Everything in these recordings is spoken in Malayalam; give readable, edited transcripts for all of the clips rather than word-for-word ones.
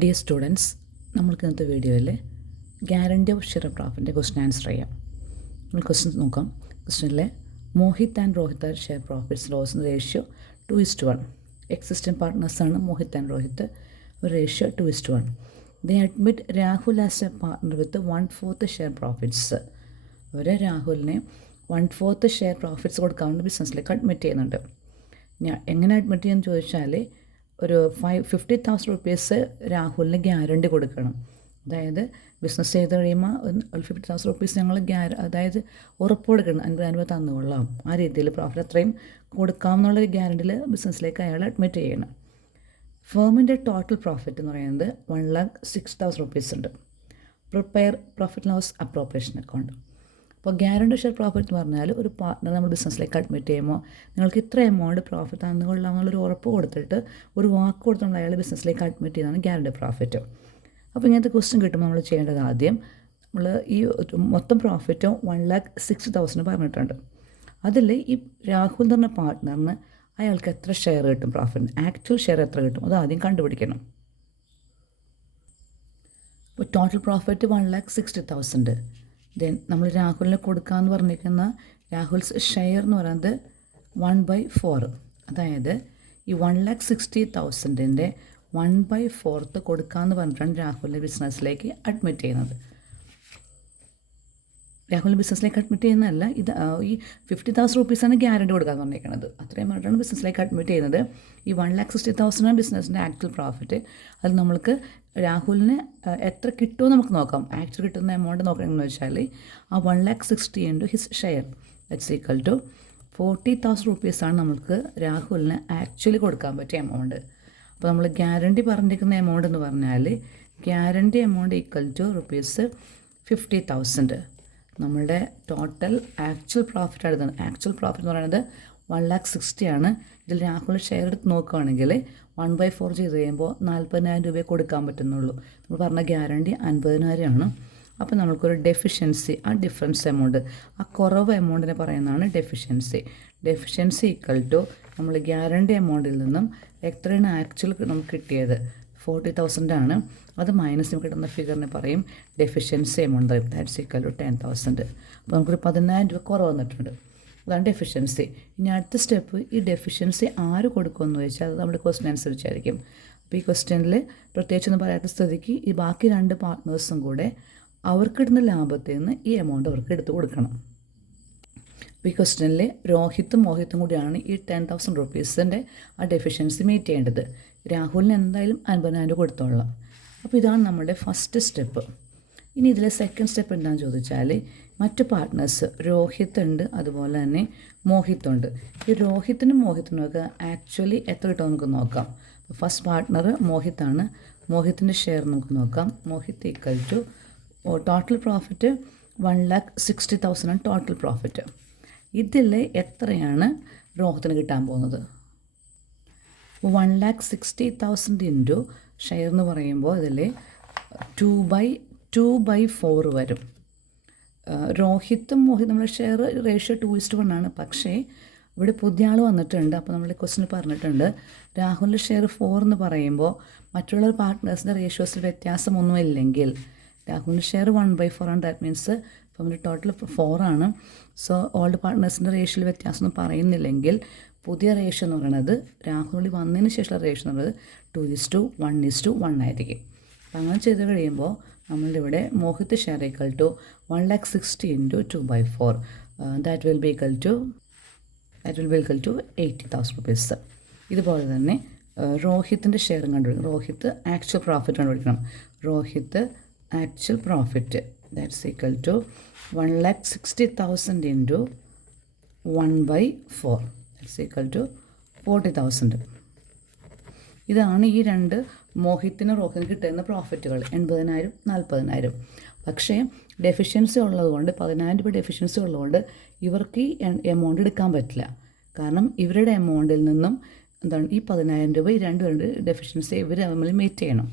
ഡിയർ സ്റ്റുഡൻസ്, നമ്മൾക്ക് ഇന്നത്തെ വീഡിയോയിൽ ഗ്യാരണ്ടി ഓഫ് ഷെയർ പ്രോഫിറ്റിൻ്റെ ക്വസ്റ്റൻ ആൻസർ ചെയ്യാം. നമ്മൾ ക്വസ്റ്റൻ നോക്കാം. ക്വസ്റ്റനിലെ Mohit and Rohit are share profits loss ratio 2:1. Existent പാർട്ട്നേഴ്സാണ് മോഹിത് ആൻഡ് രോഹിത്. ഒരു ratio 2:1. They admit Rahul as a partner with 1/4 share profits. അവർ രാഹുലിനെ 1/4 ഷെയർ പ്രോഫിറ്റ്സ് കൊടുക്കാവുന്ന ബിസിനസ്സിലേക്ക് അഡ്മിറ്റ് ചെയ്യുന്നുണ്ട്. ഞാൻ എങ്ങനെ അഡ്മിറ്റ് ചെയ്യുമെന്ന് ചോദിച്ചാൽ ഒരു 50,000 റുപ്പീസ് രാഹുലിന് ഗ്യാരണ്ടി കൊടുക്കണം. അതായത് ബിസിനസ് ചെയ്ത് കഴിയുമ്പോൾ 50,000 റുപ്പീസ് ഞങ്ങൾ അതായത് ഉറപ്പ് കൊടുക്കണം, 50 തന്നുകൊള്ളാം, ആ രീതിയിൽ പ്രോഫിറ്റ് അത്രയും കൊടുക്കാമെന്നുള്ളൊരു ഗ്യാരണ്ടിയിൽ ബിസിനസ്സിലേക്ക് അയാൾ അഡ്മിറ്റ് ചെയ്യണം. ഫേമിൻ്റെ ടോട്ടൽ പ്രോഫിറ്റ് എന്ന് പറയുന്നത് 1,06,000 റുപ്പീസ് ഉണ്ട്. Prepare profit loss appropriation account. അപ്പോൾ ഗ്യാരണ്ടി ഷെയർ പ്രോഫിറ്റ് എന്ന് പറഞ്ഞാൽ ഒരു പാർട്ട്ണർ നമ്മൾ ബിസിനസ്സിലേക്ക് അഡ്മിറ്റ് ചെയ്യുമ്പോൾ നിങ്ങൾക്ക് ഇത്ര എമൗണ്ട് പ്രോഫിറ്റ് തന്നുകൊള്ളാമെന്നുള്ളൊരു ഉറപ്പ് കൊടുത്തിട്ട് ഒരു വാക്ക് കൊടുത്ത് നമ്മൾ അയാൾ ബിസിനസ്സിലേക്ക് അഡ്മിറ്റ് ചെയ്യുന്നതാണ് ഗ്യാരണ്ടി പ്രോഫിറ്റ്. അപ്പോൾ ഇങ്ങനത്തെ ക്വസ്റ്റ്യൻ കിട്ടുമ്പോൾ നമ്മൾ ചെയ്യേണ്ടത് ആദ്യം നമ്മൾ ഈ മൊത്തം പ്രോഫിറ്റ് 1,60,000 പറഞ്ഞിട്ടുണ്ട്. അതിൽ ഈ രാഹുൽ എന്ന് പറഞ്ഞ പാർട്ട്ണറിന് അയാൾക്ക് എത്ര ഷെയർ കിട്ടും, പ്രോഫിറ്റ് ആക്ച്വൽ ഷെയർ എത്ര കിട്ടും, അത് ആദ്യം കണ്ടുപിടിക്കണം. അപ്പോൾ ടോട്ടൽ പ്രോഫിറ്റ് 1,60,000. ദെൻ നമ്മൾ രാഹുലിന് കൊടുക്കാമെന്ന് പറഞ്ഞിരിക്കുന്ന രാഹുൽസ് ഷെയർ എന്ന് പറയുന്നത് 1/4. അതായത് ഈ 1,60,000ൻ്റെ 1/4 കൊടുക്കാമെന്ന് പറഞ്ഞിട്ടാണ് രാഹുലിൻ്റെ ബിസിനസ്സിലേക്ക് അഡ്മിറ്റ് ചെയ്യുന്നത്. രാഹുൽ ബിസിനസ്സിലേക്ക് അഡ്മിറ്റ് ചെയ്യുന്നതല്ല, ഇത് ഈ 50,000 റുപ്പീസാണ് ഗ്യാരണ്ടി കൊടുക്കാമെന്ന് പറഞ്ഞിരിക്കുന്നത്. അത്രയും പറഞ്ഞിട്ടാണ് ബിസിനസ്സിലേക്ക് അഡ്മിറ്റ് ചെയ്യുന്നത്. ഈ 1,60,000 ബിസിനസ്സിൻ്റെ ആക്ച്വൽ പ്രോഫിറ്റ്. അത് നമ്മൾക്ക് രാഹുലിന് എത്ര കിട്ടുമോ നമുക്ക് നോക്കാം. ആക്ച്വൽ കിട്ടുന്ന എമൗണ്ട് നോക്കണമെന്ന് വെച്ചാൽ ആ 1,60,000 into his share that's equal to 40,000 റുപ്പീസാണ് നമുക്ക് രാഹുലിന് ആക്ച്വലി കൊടുക്കാൻ പറ്റിയ എമൗണ്ട്. അപ്പോൾ നമ്മൾ ഗ്യാരണ്ടി പറഞ്ഞിരിക്കുന്ന എമൗണ്ട് എന്ന് പറഞ്ഞാൽ guarantee amount equal to rupees 50,000. നമ്മളുടെ ടോട്ടൽ ആക്ച്വൽ പ്രോഫിറ്റ് അടുത്താണ്. ആക്ച്വൽ പ്രോഫിറ്റ് എന്ന് പറയുന്നത് 1,60,000 ആണ്. ഇതിൽ രാഹുൽ ഷെയർ എടുത്ത് നോക്കുകയാണെങ്കിൽ 1/4 ചെയ്ത് കഴിയുമ്പോൾ 40,000 രൂപയെ കൊടുക്കാൻ പറ്റുന്നുള്ളൂ. നമ്മൾ പറഞ്ഞ ഗ്യാരണ്ടി 50,000 ആണ്. അപ്പോൾ നമുക്കൊരു ഡെഫിഷ്യൻസി, ആ ഡിഫറൻസ് എമൗണ്ട്, ആ കുറവ് എമൗണ്ടിനെ പറയുന്നതാണ് ഡെഫിഷ്യൻസി. ഡെഫിഷ്യൻസി ഈക്വൽ ടു നമ്മൾ ഗ്യാരണ്ടി എമൗണ്ടിൽ നിന്നും എത്രയാണ് ആക്ച്വൽ നമുക്ക് കിട്ടിയത് 40,000 ആണ്. അത് മൈനസ് നമുക്ക് കിട്ടുന്ന ഫിഗറിനെ പറയും deficiency amount. That's equal to 10,000. അപ്പോൾ നമുക്കൊരു 10,000 രൂപ കുറവ് വന്നിട്ടുണ്ട്. അതാണ് ഡെഫിഷ്യൻസി. ഇനി അടുത്ത സ്റ്റെപ്പ്, ഈ ഡെഫിഷ്യൻസി ആര് കൊടുക്കുമെന്ന് ചോദിച്ചാൽ അത് നമ്മുടെ ക്വസ്റ്റ്യൻ അനുസരിച്ചായിരിക്കും. അപ്പോൾ ഈ ക്വസ്റ്റ്യനിൽ പ്രത്യേകിച്ചൊന്നും പറയാത്ത സ്ഥിതിക്ക് ഈ ബാക്കി 2 പാർട്ട്നേഴ്സും കൂടെ അവർക്കിടുന്ന ലാഭത്തിൽ നിന്ന് ഈ എമൗണ്ട് അവർക്ക് എടുത്ത് കൊടുക്കണം. അപ്പോൾ ഈ ക്വസ്റ്റ്യനിൽ രോഹിത്തും മോഹിത്തും കൂടിയാണ് ഈ 10,000 റുപ്പീസിൻ്റെ ആ ഡെഫിഷ്യൻസി മീറ്റ് ചെയ്യേണ്ടത്. രാഹുലിന് എന്തായാലും 50,000 കൊടുത്തോളാം. അപ്പോൾ ഇതാണ് നമ്മുടെ ഫസ്റ്റ് സ്റ്റെപ്പ്. ഇനി ഇതിലെ സെക്കൻഡ് സ്റ്റെപ്പ് എന്താണെന്ന് ചോദിച്ചാൽ മറ്റ് പാർട്ട്നേഴ്സ് രോഹിത് ഉണ്ട്, അതുപോലെ തന്നെ മോഹിത്തുണ്ട്. ഈ രോഹിത്തിനും മോഹിത്തിനും ഒക്കെ ആക്ച്വലി എത്ര കിട്ടും നമുക്ക് നോക്കാം. ഫസ്റ്റ് പാർട്ട്ണർ മോഹിത്താണ്. മോഹിത്തിൻ്റെ ഷെയർ നമുക്ക് നോക്കാം. Mohit equal to total profit 1,60,000 ആണ് ടോട്ടൽ പ്രോഫിറ്റ്. ഇതിൽ എത്രയാണ് രോഹിത്തിന് കിട്ടാൻ പോകുന്നത്? 1,60,000 ഇൻറ്റു ഷെയർ എന്ന് പറയുമ്പോൾ ഇതിൽ 2/4 വരും. രോഹിത്തും മോഹിത് നമ്മുടെ ഷെയർ റേഷ്യോ 2:1 ആണ്. പക്ഷേ ഇവിടെ പുതിയ ആൾ വന്നിട്ടുണ്ട്. അപ്പോൾ നമ്മൾ ക്വസ്റ്റ്യൻ പറഞ്ഞിട്ടുണ്ട് രാഹുലിൻ്റെ ഷെയർ 4 എന്ന് പറയുമ്പോൾ മറ്റുള്ള പാർട്ട്നേഴ്സിൻ്റെ റേഷ്യോസിൽ വ്യത്യാസമൊന്നുമില്ലെങ്കിൽ രാഹുലിൻ്റെ ഷെയർ 1/4 ആണ്. ദാറ്റ് മീൻസ് ഇപ്പോൾ നമ്മുടെ ടോട്ടൽ 4 ആണ്. സോ ഓൾഡ് പാർട്ട്നേഴ്സിൻ്റെ റേഷ്യോയിൽ വ്യത്യാസമൊന്നും പറയുന്നില്ലെങ്കിൽ പുതിയ റേഷ്യോ എന്ന് പറയുന്നത് രാഹുൽ വന്നതിന് ശേഷമുള്ള റേഷ്യോ എന്ന് പറയുന്നത് 2:1:1 ആയിരിക്കും. അപ്പം അങ്ങനെ ചെയ്ത് കഴിയുമ്പോൾ നമ്മളിവിടെ Mohit share equal to 1,60,000 into 2/4 that will be equal to 80,000 rupees. ഇതുപോലെ തന്നെ രോഹിത്തിൻ്റെ ഷെയറും കണ്ടുപിടിക്കണം. രോഹിത്ത് ആക്ച്വൽ പ്രോഫിറ്റ് കണ്ടുപിടിക്കണം. Rohit actual profit that's equal to 1,60,000 into 1/4 that's equal to 40,000. ഇതാണ് ഈ 2 മോഹിത്തിനും രോഹിത്തിനും കിട്ടുന്ന പ്രോഫിറ്റുകൾ, 80,000, 40,000. പക്ഷേ ഡെഫിഷ്യൻസി ഉള്ളതുകൊണ്ട് 10,000 രൂപ ഡെഫിഷ്യൻസി ഉള്ളതുകൊണ്ട് ഇവർക്ക് ഈ എമൗണ്ട് എടുക്കാൻ പറ്റില്ല. കാരണം ഇവരുടെ എമൗണ്ടിൽ നിന്നും എന്താണ് ഈ 10,000 രൂപ ഈ 2 ഡെഫിഷ്യൻസി ഇവർ തമ്മിൽ മീറ്റ് ചെയ്യണം.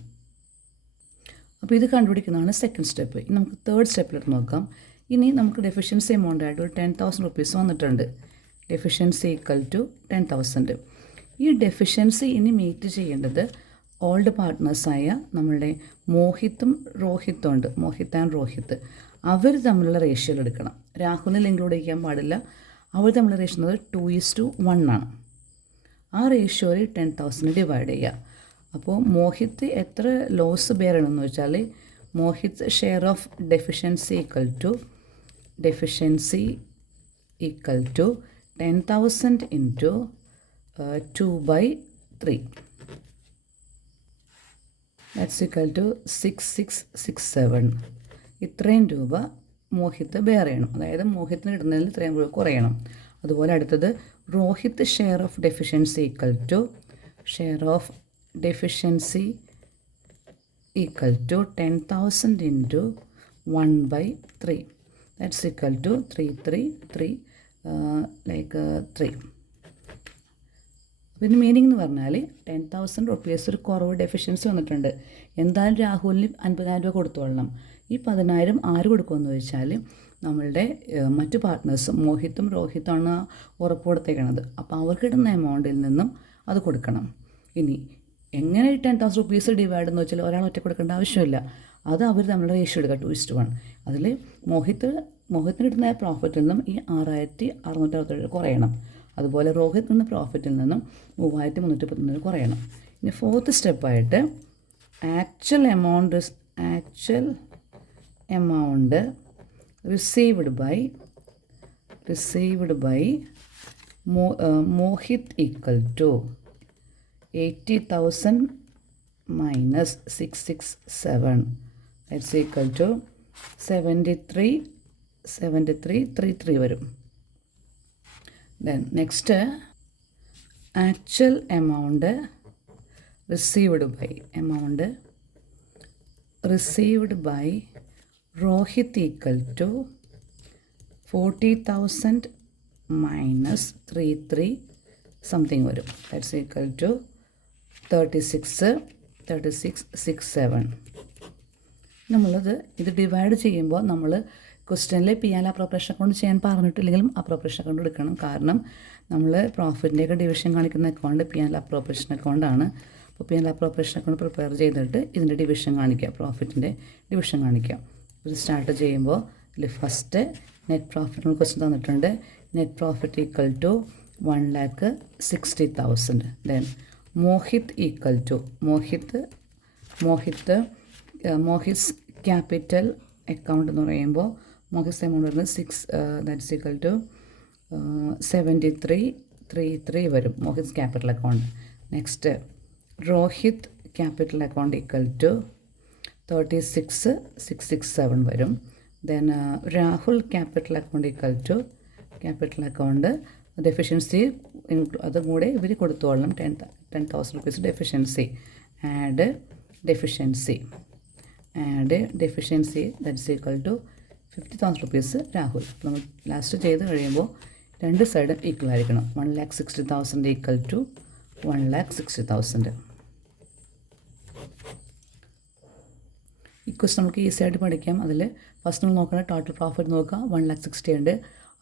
അപ്പോൾ ഇത് കണ്ടുപിടിക്കുന്നതാണ് സെക്കൻഡ് സ്റ്റെപ്പ്. ഇനി നമുക്ക് തേർഡ് സ്റ്റെപ്പിലോട്ട് നോക്കാം. ഇനി നമുക്ക് ഡെഫിഷ്യൻസി എമൗണ്ട് ആയിട്ട് ഒരു 10,000 റുപ്പീസ് വന്നിട്ടുണ്ട്. Deficiency equal to 10,000. ഈ ഡെഫിഷ്യൻസി ഇനി മീറ്റ് ചെയ്യേണ്ടത് ഓൾഡ് പാർട്ട്നേഴ്സായ നമ്മളുടെ മോഹിത്തും റോഹിത്തും ഉണ്ട്, മോഹിത്ത് ആൻഡ് റോഹിത്ത്. അവർ തമ്മിലുള്ള റേഷ്യോയിൽ എടുക്കണം. രാഹുലിൽ ഇൻക്ലൂഡ് ചെയ്യാൻ പാടില്ല. അവർ തമ്മിലുള്ള റേഷ്യോ എന്നത് 2:1 ആണ്. ആ റേഷ്യോയിൽ 10,000 ഡിവൈഡ് ചെയ്യുക. അപ്പോൾ മോഹിത്ത് എത്ര ലോസ് ബെയർ ചെയ്യണമെന്ന് വെച്ചാൽ Mohit share of deficiency equal to 10,000 into 2/3. That's equal to 6667. ഇത്രയും രൂപ മോഹിത്ത് ബെയർ ചെയ്യണം. അതായത് മോഹിത്തിന് ഇടുന്നതിൽ ഇത്രയും രൂപ കുറയണം. അതുപോലെ അടുത്തത് Rohit share of deficiency equal to 10,000 into 1/3. That's equal to 3 പിന്നെ മീനിങ് എന്ന് പറഞ്ഞാൽ 10,000 റുപ്പീസ് ഒരു കുറവ് ഡെഫിഷ്യൻസി വന്നിട്ടുണ്ട്. എന്തായാലും രാഹുലിന് 50,000 രൂപ കൊടുത്തോളണം. ഈ 10,000 ആര് കൊടുക്കുമെന്ന് ചോദിച്ചാൽ നമ്മളുടെ മറ്റു പാർട്ട്നേഴ്സും മോഹിത്തും റോഹിത്തുമാണ് ഉറപ്പ് കൊടുത്തേക്കണത്. അപ്പോൾ അവർക്ക് ഇടുന്ന എമൗണ്ടിൽ നിന്നും അത് കൊടുക്കണം. ഇനി എങ്ങനെ 10,000 റുപ്പീസ് ഡിവൈഡ് എന്ന് വെച്ചാൽ ഒരാൾ ഒറ്റ കൊടുക്കേണ്ട ആവശ്യമില്ല. അത് അവർ തമ്മിലുള്ള റേഷ്യോ എടുക്കുക 2:1. അതിൽ മോഹിത്തിന് കിട്ടുന്ന പ്രോഫിറ്റിൽ നിന്നും ഈ 6,667 കുറയണം. അതുപോലെ റോഹിത്ത് നിന്ന് പ്രോഫിറ്റിൽ നിന്നും 3,319 കുറയണം. ഇനി ഫോർത്ത് സ്റ്റെപ്പായിട്ട് actual amount received by Mohit equal to 80,000 minus 667. That's equal to 7333 വരും. Then next actual amount received by Rohit equal to 40,000 minus 33 something വരും. That's equal to 3667. ഇത് ഡിവൈഡ് ചെയ്യുമ്പോൾ നമ്മൾ ക്വസ്റ്റ്യനിൽ P&L അപ്രോപ്രിയേഷൻ അക്കൗണ്ട് ചെയ്യാൻ പറഞ്ഞിട്ടില്ലെങ്കിലും അപ്രോപ്രിയേഷൻ അക്കൗണ്ട് എടുക്കണം. കാരണം നമ്മൾ പ്രോഫിറ്റിൻ്റെയൊക്കെ ഡിവിഷൻ കാണിക്കുന്ന അക്കൗണ്ട് P&L അപ്രോപ്രിയേഷൻ അക്കൗണ്ടാണ്. അപ്പോൾ P&L അപ്രോപ്രിയേഷൻ അക്കൗണ്ട് പ്രിപ്പയർ ചെയ്തിട്ട് ഇതിൻ്റെ ഡിവിഷൻ കാണിക്കുക, പ്രോഫിറ്റിൻ്റെ ഡിവിഷൻ കാണിക്കുക. ഇത് സ്റ്റാർട്ട് ചെയ്യുമ്പോൾ ഇതിൽ ഫസ്റ്റ് നെറ്റ് പ്രോഫിറ്റ് ക്വസ്റ്റ്യൻ തന്നിട്ടുണ്ട്. Net profit equal to 1,60,000. Then Mohit equal to Mohit capital account എന്ന് പറയുമ്പോൾ മോഹിത്ത് എമൗണ്ട് വരുന്നത് 6 ദാറ്റ്സ് ഈക്വൽ ടു 7333 വരും Mohit capital account. Next Rohit capital account equal to 36,667 വരും. Then Rahul capital account equal to capital account deficiency അതും കൂടെ ഇവർ കൊടുത്തോളണം. 10,000 rupees deficiency add deficiency that's equal to 50,000 rupees Rahul. നമ്മൾ ലാസ്റ്റ് ചെയ്ത് കഴിയുമ്പോൾ രണ്ട് സൈഡും ഈക്വൽ ആയിരിക്കണം. 1,60,000 ഈക്വൽ ടു 1,60,000. ഈ ക്വസ്റ്റ് നമുക്ക് ഈസി ആയിട്ട് പഠിക്കാം. അതിൽ ഫസ്റ്റ് നമ്മൾ നോക്കണം ടോട്ടൽ പ്രോഫിറ്റ് നോക്കുക, 1,60,000 ഉണ്ട്.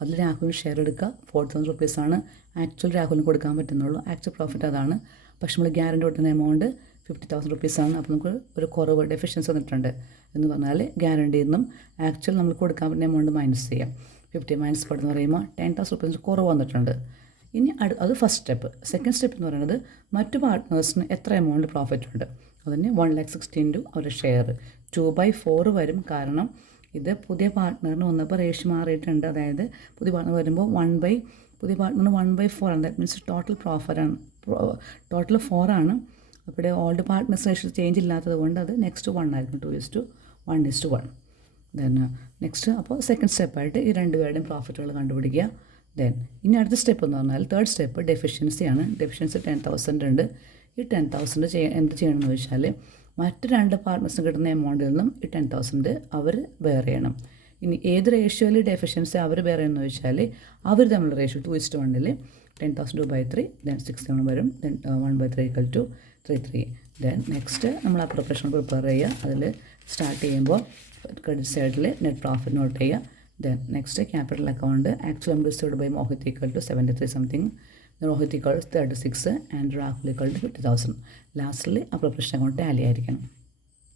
അതിൽ രാഹുലിന് ഷെയർ എടുക്കുക, 40,000 റുപ്പീസാണ് ആക്ച്വൽ രാഹുലിന് കൊടുക്കാൻ പറ്റുന്നുള്ളൂ. ആക്ച്വൽ പ്രോഫിറ്റ് അതാണ്. പക്ഷെ നമ്മൾ ഗ്യാരണ്ടി കൊടുക്കുന്ന എമൗണ്ട് 50,000 റുപ്പീസാണ്. അപ്പോൾ നമുക്ക് ഒരു കുറവ് ഡെഫിഷ്യൻസി വന്നിട്ടുണ്ട് എന്ന് പറഞ്ഞാൽ ഗ്യാരണ്ടിയിൽ നിന്നും ആക്ച്വൽ നമ്മൾ കൊടുക്കാൻ പറ്റുന്ന എമൗണ്ട് മൈനസ് ചെയ്യാം. 50 മൈനസ് 40 എന്ന് പറയുമ്പോൾ 10,000 റുപ്പീസ് കുറവ് വന്നിട്ടുണ്ട്. ഇനി അത് ഫസ്റ്റ് സ്റ്റെപ്പ്. സെക്കൻഡ് സ്റ്റെപ്പ് എന്ന് പറയുന്നത് മറ്റു പാർട്ട്നേഴ്സിന് എത്ര എമൗണ്ട് പ്രോഫിറ്റ് ഉണ്ട്. അതിന് 1,60,000 അവരുടെ ഷെയർ 2/4 വരും. കാരണം ഇത് പുതിയ പാർട്ട്ണറിന് വന്നപ്പോൾ റേഷ്യോ മാറിയിട്ടുണ്ട്. അതായത് പുതിയ പാർട്ട്ണർ വരുമ്പോൾ പുതിയ പാർട്ട്ണറിന് 1/4 ആണ്. ദാറ്റ് മീൻസ് ടോട്ടൽ 4 ആണ്. അപ്പോൾ ഓൾഡ് പാർട്ട്നേഴ്സ് റേഷ്യോ ചേഞ്ച് ഇല്ലാത്തത് കൊണ്ട് അത് നെക്സ്റ്റ് 1 ആയിരിക്കും. 2:1. ദെൻ നെക്സ്റ്റ് അപ്പോൾ സെക്കൻഡ് സ്റ്റെപ്പായിട്ട് ഈ രണ്ടുപേരുടെയും പ്രോഫിറ്റുകൾ കണ്ടുപിടിക്കുക. ദെൻ ഇനി അടുത്ത സ്റ്റെപ്പ് എന്ന് പറഞ്ഞാൽ തേർഡ് സ്റ്റെപ്പ് ഡെഫിഷ്യൻസിയാണ്. ഡെഫിഷ്യൻസി 10,000 ഉണ്ട്. ഈ 10,000 എന്ത് ചെയ്യണമെന്ന് വെച്ചാൽ മറ്റ് രണ്ട് പാർട്ട്നേഴ്സിന് കിട്ടുന്ന എമൗണ്ടിൽ നിന്നും ഈ 10,000 അവർ ബെയർ ചെയ്യണം. ഇനി ഏത് റേഷ്യോയിൽ ഡെഫിഷ്യൻസി അവർ ബെയർ ചെയ്യുമെന്ന് വെച്ചാൽ അവർ തമ്മിലുള്ള റേഷ്യോ 2:1 10,000 2/3 ദെൻ 6,7 വരും. Then 1/3 equal to 3. Then next നമ്മൾ അപ്രോപ്രിയേഷൻ പ്രിപ്പയർ ചെയ്യുക. അതിൽ സ്റ്റാർട്ട് ചെയ്യുമ്പോൾ ക്രെഡിറ്റ് സൈഡിൽ നെറ്റ് പ്രോഫിറ്റ് നോട്ട് ചെയ്യുക. Then next capital account actual received by Mohit equal to 73 something. Rohit equals 36 and Rahul equal to 50,000. ലാസ്റ്റിൽ ആ പ്രൊഫഷൻ അക്കൗണ്ട് ടാലി ആയിരിക്കണം.